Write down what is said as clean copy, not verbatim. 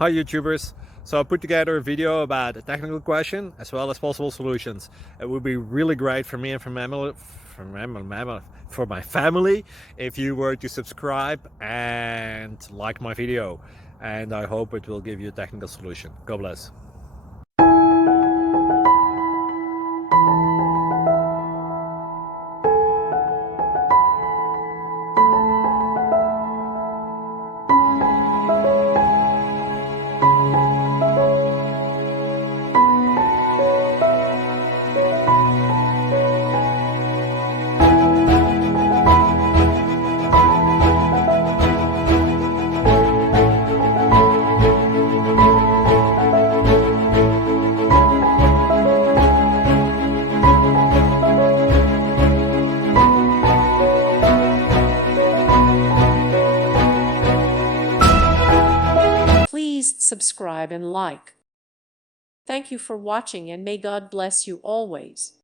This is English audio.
Hi YouTubers! So I put together a video about a technical question as well as possible solutions. It would be really great for me and for my family if you were to subscribe and like my video, and I hope it will give you a technical solution. God bless. Please subscribe and like. Thank you for watching, and may God bless you always.